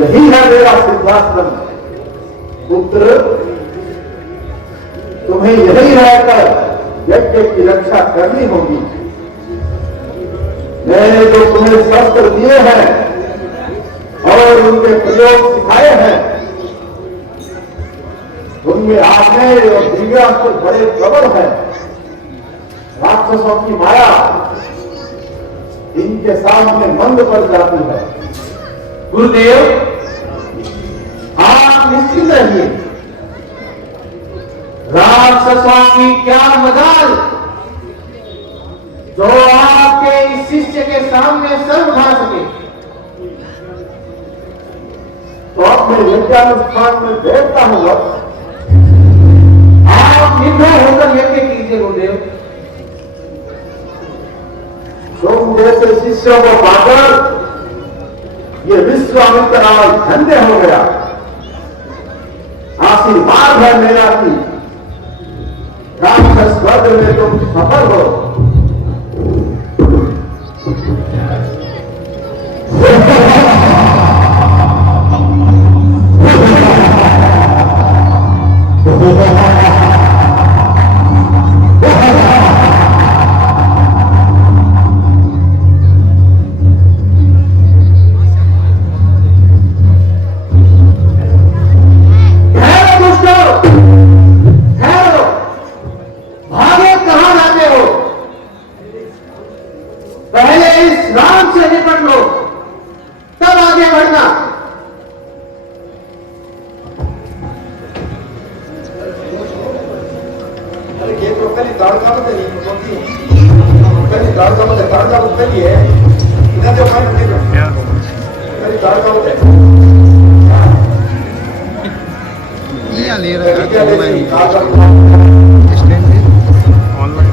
यही है मेरा सिद्धांत। पुत्र, तुम्हें यही रहकर यज्ञ की रक्षा करनी होगी। मैंने जो तुम्हें शस्त्र दिए हैं और उनके प्रयोग सिखाए हैं, उनमें आग्नेय और दिव्यास्त्र बड़े प्रबल हैं। राक्षसों की माया इनके सामने मंद पड़ जाती है। गुरुदेव, आप निश्चिंत रहिए। राक्षसों की क्या मजाल जो आपके इस शिष्य के सामने सर उठा सके। तो अपने यज्ञानुष्ठान में देखता हूं। आप निर्भय होकर यज्ञ कीजिए गुरुदेव। तुम जैसे शिष्यों को पाकर ये विश्वामित्र आज धन्य हो गया। आशीर्वाद है मेरा कि राक्षस वध में तुम सफल हो। ले रहा है ऑनलाइन।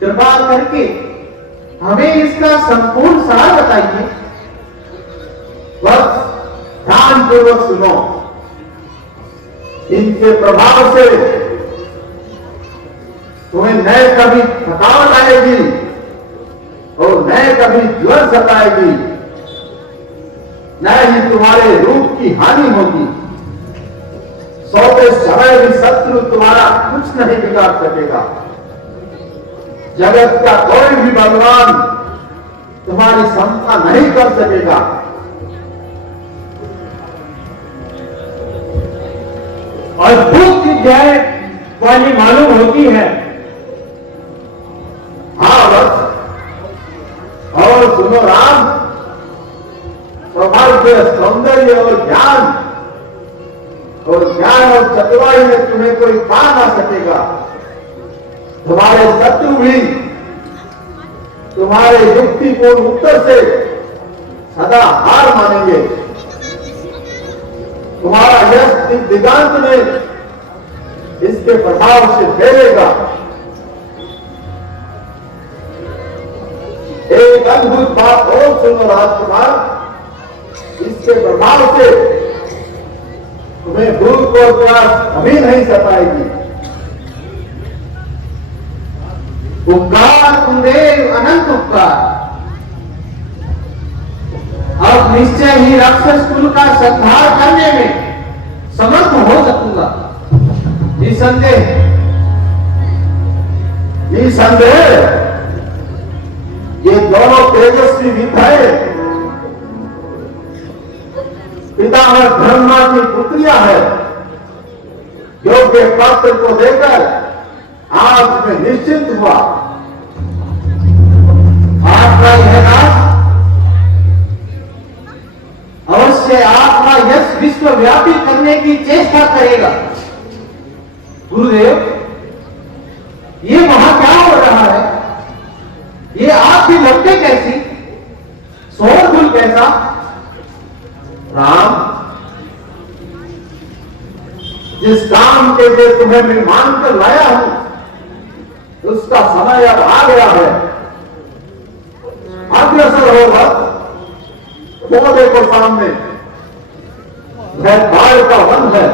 कृपा करके हमें इसका संपूर्ण सार बताइए। बस ध्यानपूर्वक सुनो। इनके प्रभाव से तुम्हें न कभी थकावट आएगी और न कभी ज्वर सताएगी, न ही तुम्हारे रूप की हानि होगी। सोते समय भी शत्रु तुम्हारा कुछ नहीं बिगाड़ सकेगा। जगत का कोई भी भगवान तुम्हारी समता नहीं कर सकेगा। अद्भुत विद्याएं वाली मालूम होती है। हाँ बस। और सुनो राम, सौभाग्य, सौंदर्य और ज्ञान और चतुराई में तुम्हें कोई पा ना सकेगा। तुम्हारे शत्रु भी तुम्हारे युक्तिपूर्ण उत्तर से सदा हार मानेंगे। तुम्हारा यश दिगांत में इसके प्रभाव से फैलेगा। एक अद्भुत बात और सुनो राजकुमार, इसके प्रभाव से तुम्हें भूख और प्यास कभी नहीं सताएगी। उपकार कुंदेव अनंत उपकार। अब निश्चय ही राक्षस कुल का संहार करने में समर्थ हो सकूंगा। निसंदेह ये दोनों तेजस्वी विधायक पितामह ब्रह्मा की पुत्रियां हैं। योग्य पात्र को देकर आज मैं निश्चिंत हुआ। आपका यह नाश अवश्य आपका यश विश्वव्यापी करने की चेष्टा करेगा। गुरुदेव, ये वहां क्या हो रहा है? ये आप भी लौटे कैसी, शोरगुल कैसा? राम, जिस काम के लिए तुम्हें मैं मान कर लाया हूं उसका समय अब आ गया है। अग्रसर हो बस। वो देखो सामने वह बाढ़ का वन है।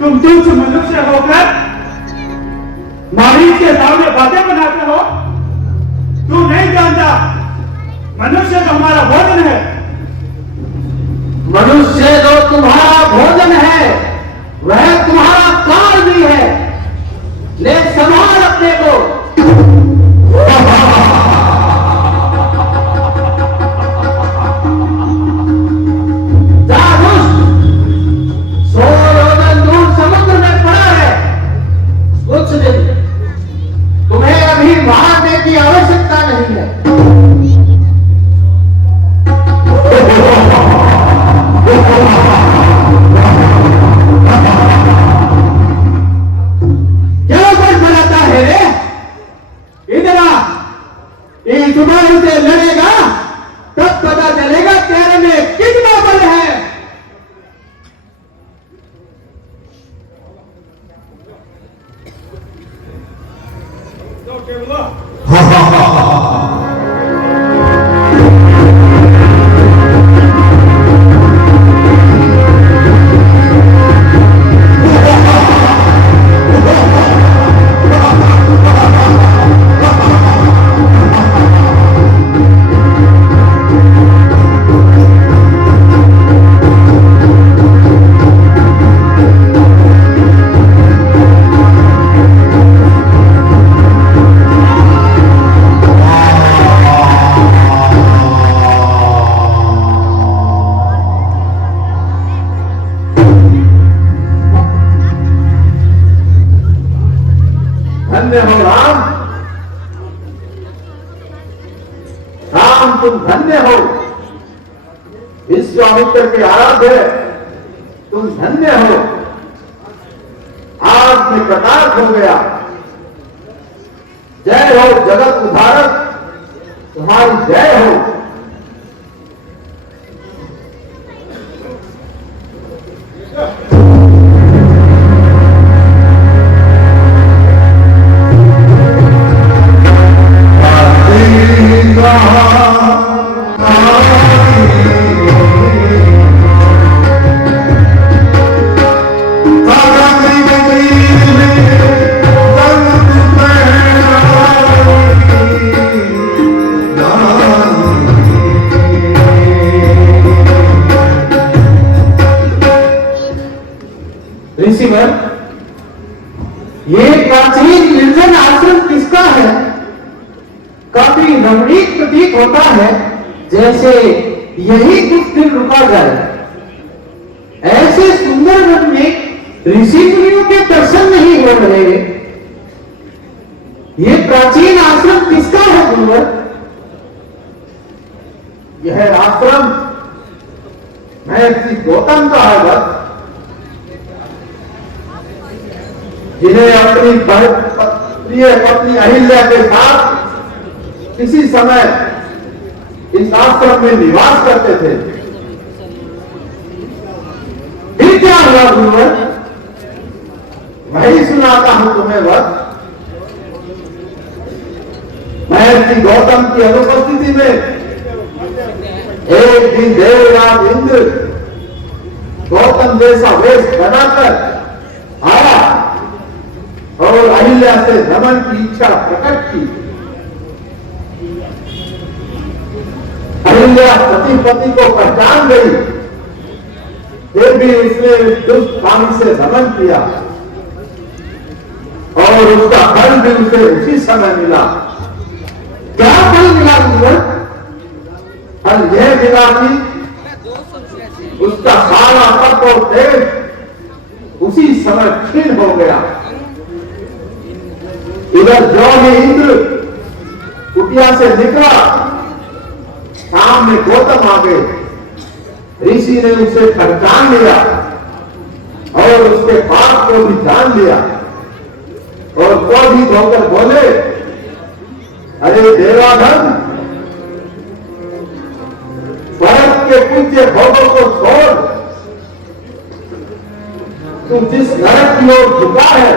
तुम तुच्छ मनुष्य होकर मारीच के सामने बातें बनाते हो। तू नहीं जानता मनुष्य तो हमारा भोजन है। मनुष्य जो तुम्हारा भोजन है वह तुम्हारा काल भी है। ले संभाल अपने को। तुम्हें अभी मारने की आवश्यकता नहीं है। क्या कुछ बनाता है रे? इधर आ। इस जुबान से लड़ेगा तब पता चलेगा तेरे में कितना बल है। धन्य हो राम। राम तुम धन्य हो। विश्वामित्र के आराध्य तुम धन्य हो, आज में कृतार्थ हो गया। जय हो जगत उद्धारक, तुम्हारी जय हो। ऋषिवर, ये प्राचीन निर्जन आश्रम किसका है? काफी रमणीक प्रतीक होता है, जैसे यही कुछ दिन रुका जाए। ऐसे सुंदर वन में ऋषि मुनियों के दर्शन नहीं हो रहे। ये प्राचीन आश्रम किसका है गुरुवर? यह आश्रम महर्षि गौतम का है बस, जिन्हें अपनी प्रिय पत्नी अहिल्या के साथ किसी समय इस आश्रम में निवास करते थे। फिर क्या हुआ गुरुवर? वही सुनाता हूं तुम्हें वक्त। महर्षि गौतम की अनुपस्थिति में एक दिन देवराज इंद्र गौतम जैसा वेश बनाकर आया और अहिल्या से रमन की इच्छा प्रकट की। अहिल्या पति पति को पहचान गई, फिर भी उसने दुष्ट स्वामी से रमन किया और उसका फल भी उसे उसी समय मिला। क्या फल मिला गुरुवर? फल यह मिला कि उसका सारा तप और तेज उसी समय क्षीण हो गया। इधर जो ही इंद्र कुटिया से निकला, सामने गौतम आ गए। ऋषि ने उसे पहचान लिया और उसके पाप को भी जान लिया और क्रोधित होकर बोले, अरे देवाधन, स्वर्ग के पूज्य भोगों को छोड़ तू जिस नरक की ओर झुका है,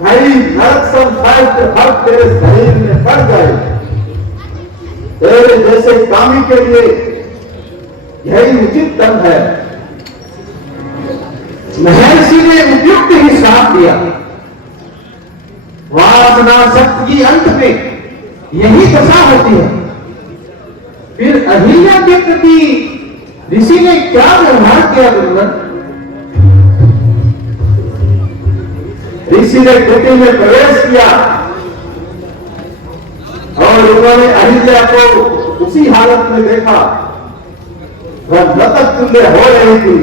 भाई नरक संसार के फल तेरे शरीर में पड़ गए। तेरे जैसे कामी के लिए यही उचित दंड है। महर्षि ने उपयुक्त ही श्राप दिया। वासना शक्त की अंत में यही दशा होती है। फिर अहिल्या के प्रति ऋषि ने क्या व्यवहार किया गुरुवर? ऋषि ने कुटी में प्रवेश किया और उन्होंने अहिल्या को उसी हालत में देखा। वह मृतक तुल्य हो रही थी,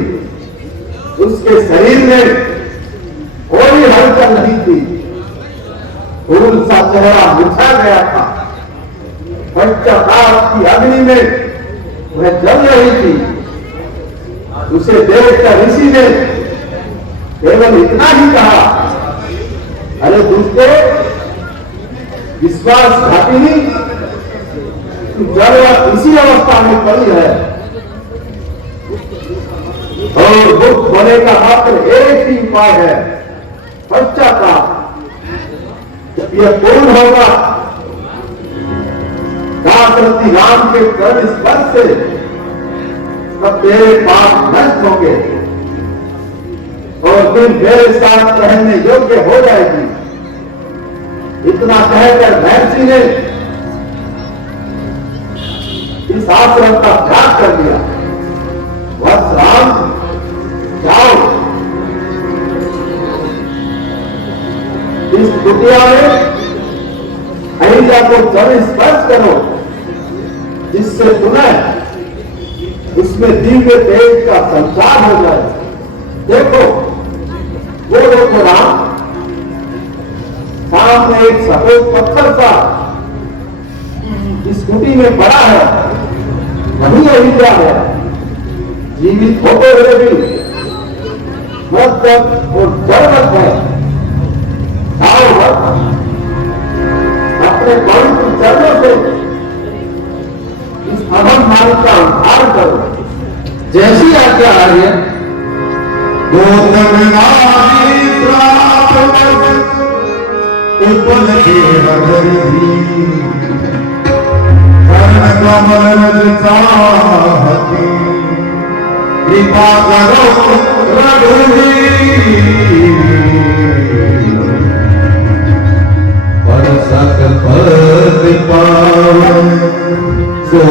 उसके शरीर में कोई हलचल नहीं थी, फूल सा चेहरा मुरझा गया था। पश्चाताप की अग्नि में वह जल रही थी। उसे देखकर ऋषि ने केवल इतना ही कहा, अरे दुष्टो, विश्वासघातिनी, तू जब इसी अवस्था में पड़ी है और मुक्त होने का मात्र एक ही उपाय है, पश्चाताप। जब यह पूर्ण होगा, दासरथी राम के कर्ण स्पर्श से तब तेरे पाप नष्ट होंगे और फिर मेरे साथ रहने योग्य हो जाएगी। इतना कहकर महर्षि ने इस आश्रम का त्याग कर दिया। वत्स राम, जाओ, इस कुटिया में अहिल्या को जल स्पर्श करो, जिससे पुनः उसमें दिव्य तेज का संचार हो जाए। देखो, वो देखो राम, सामने एक सफेद पत्थर सा इस कुटी में पड़ा है। वही अहिल्या है। जीवित होते हुए भी मस्तक और जड़वत है। आओ भक्त, अपने पवित्र चरणों से इस अभम मार्ग का उद्धार करो। जैसी आज्ञा आर्य। कृपा करो रघुवीर, पर सकल पद पावन सो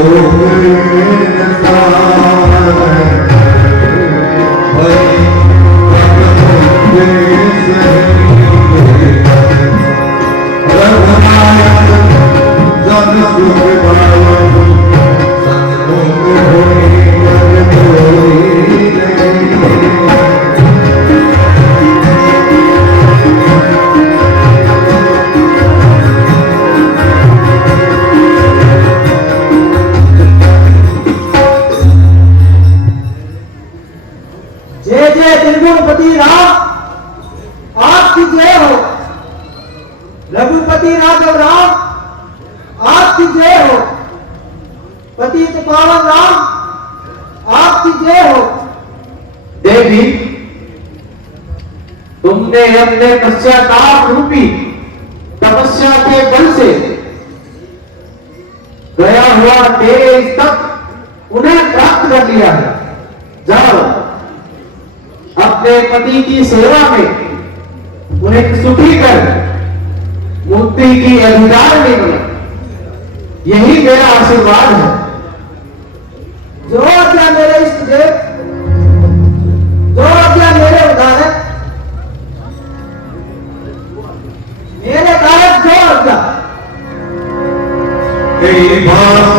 जय जय त्रिगुणपति राम, आपकी जय हो। रघुपति राघव राम, आपकी जय हो। पतित पावन राम, आपकी जय हो। देवी, तुमने अपने पश्चाताप रूपी तपस्या के बल से गया हुआ तेज तक उन्हें प्राप्त कर लिया है। जाओ, अपने पति की सेवा में उन्हें सुखी कर मुक्ति की अधिकार मिले, यही मेरा आशीर्वाद है। जो आज्ञा मेरे इष्ट देव, जो आज्ञा मेरे उदाहरण, मेरे कारक जो आज्ञा। तेरी बात